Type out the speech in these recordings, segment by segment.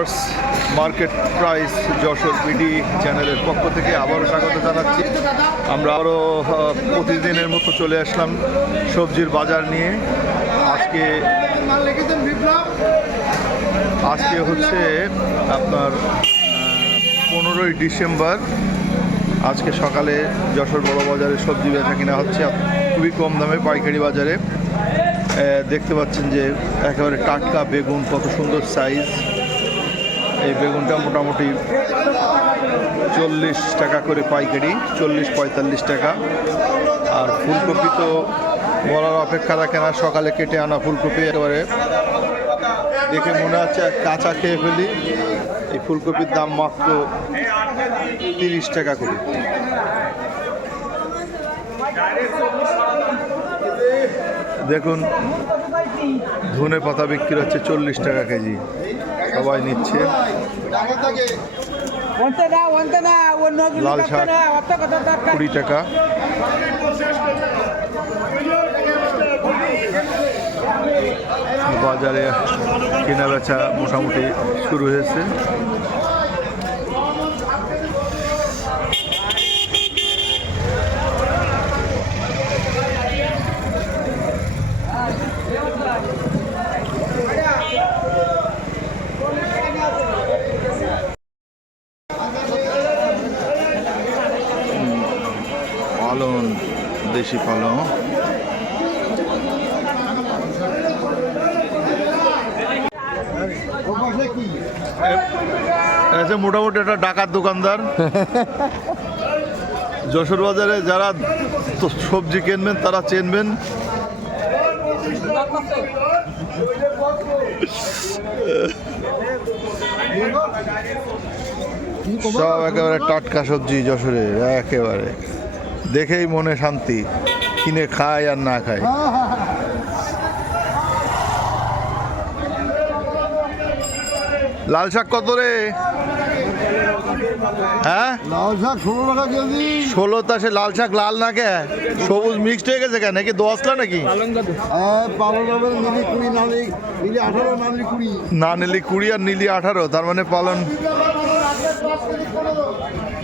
Viewers market price Jashore BD চ্যানেলের পক্ষ থেকে আবারও স্বাগত জানাচ্ছি। আমরা আরও প্রতিদিনের মতো চলে আসলাম সবজির বাজার নিয়ে। আজকে আজকে হচ্ছে আপনার পনেরোই ডিসেম্বর। আজকে সকালে যশোর বড় বাজারে সবজি বেচা কিনা হচ্ছে। খুবই কম দামে পাইকারি বাজারে। দেখতে পাচ্ছেন যে একেবারে টাটকা বেগুন, কত সুন্দর সাইজ এই বেগুনটা মোটামুটি চল্লিশ টাকা করে পাইকারি, চল্লিশ পঁয়তাল্লিশ টাকা। আর ফুলকপি তো বলার অপেক্ষা রাখে না, সকালে কেটে আনা ফুলকপি একেবারে দেখে মনে হচ্ছে কাঁচা খেয়ে ফেলি। এই ফুলকপির দাম মাত্র তিরিশ টাকা করে। দেখুন ধনে পাতা বিক্রি হচ্ছে চল্লিশ টাকা কেজি। সবাই নিচ্ছে। কুড়ি টাকা। বাজারে কেনা বেচা মোটামুটি শুরু হয়েছে। দেশি পালন এসে মোটামুটি একটা ডাকাত দোকানদার। যশোর বাজারে যারা সবজি কিনবেন তারা চেনবেন। সব একেবারে টাটকা সবজি যশোরের একেবারে। দেখেই মনে শান্তি কিনে খায় আর না খায়। লাল শাক কত রে? হ্যাঁ? লাল শাক ষোলো টাকা কেজি। ষোলো তাসে লাল শাক লাল না কে? সবুজ মিক্সড হয়ে গেছে কেন? নাকি দোয়াশলা নাকি? হ্যাঁ না নিলি কুড়ি আর নিলি আঠারো তার মানে পালন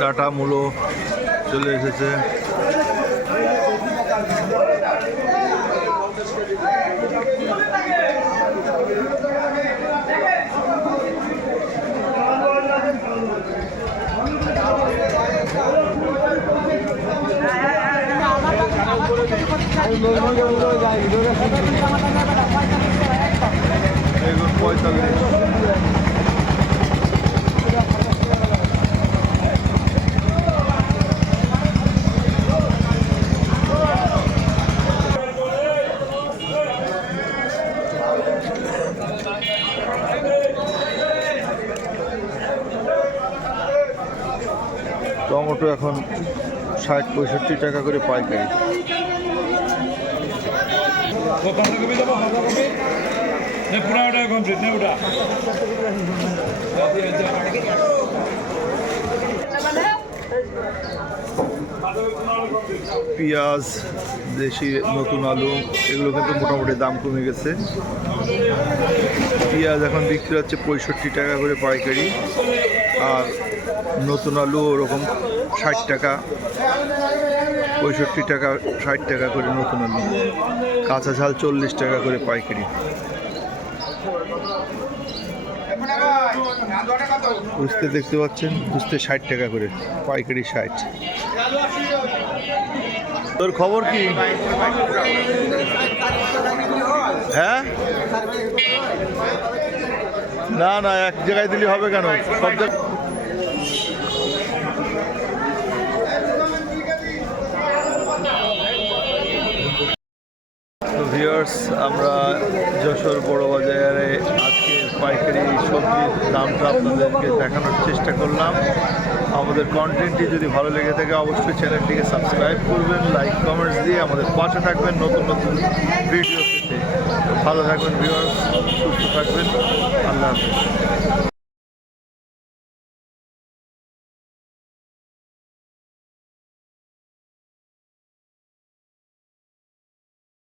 ডাটা মূলো চলে এসেছে। পঁয়তাল্লিশ। টমেটো এখন ষাট পঁয়ষট্টি টাকা করে পাইকারি। পেঁয়াজ, দেশি, নতুন আলু, এগুলো কিন্তু মোটামুটি দাম কমে গেছে। পেঁয়াজ এখন বিক্রি হচ্ছে পঁয়ষট্টি টাকা করে পাইকারি। আর নতুন আলু ওরকম ষাট টাকা, পঁয়ষট্টি টাকা, ষাট টাকা করে নতুন আলু। কাঁচা ঝাল চল্লিশ টাকা করে পাইকারি। বুঝতে দেখতে পাচ্ছেন? বুঝতে ষাট টাকা করে, পাইকারি ষাট। তোর খবর কি? হ্যাঁ? না না, এক জায়গায় দিলে হবে কেন? সব ভিউয়ার্স, আমরা যশোর বড় বাজারে আজকে পাইকারি সবজির দামটা আপনাদেরকে দেখানোর চেষ্টা করলাম। আমাদের কন্টেন্টটি যদি ভালো লেগে থাকে, অবশ্যই চ্যানেলটিকে সাবস্ক্রাইব করবেন লাইক কমেন্টস দিয়ে আমাদের পাশে থাকবেন নতুন নতুন ভিডিও পেতে। ভালো থাকবেন ভিউয়ার্স, সুস্থ থাকবেন। আল্লাহ হাফিজ।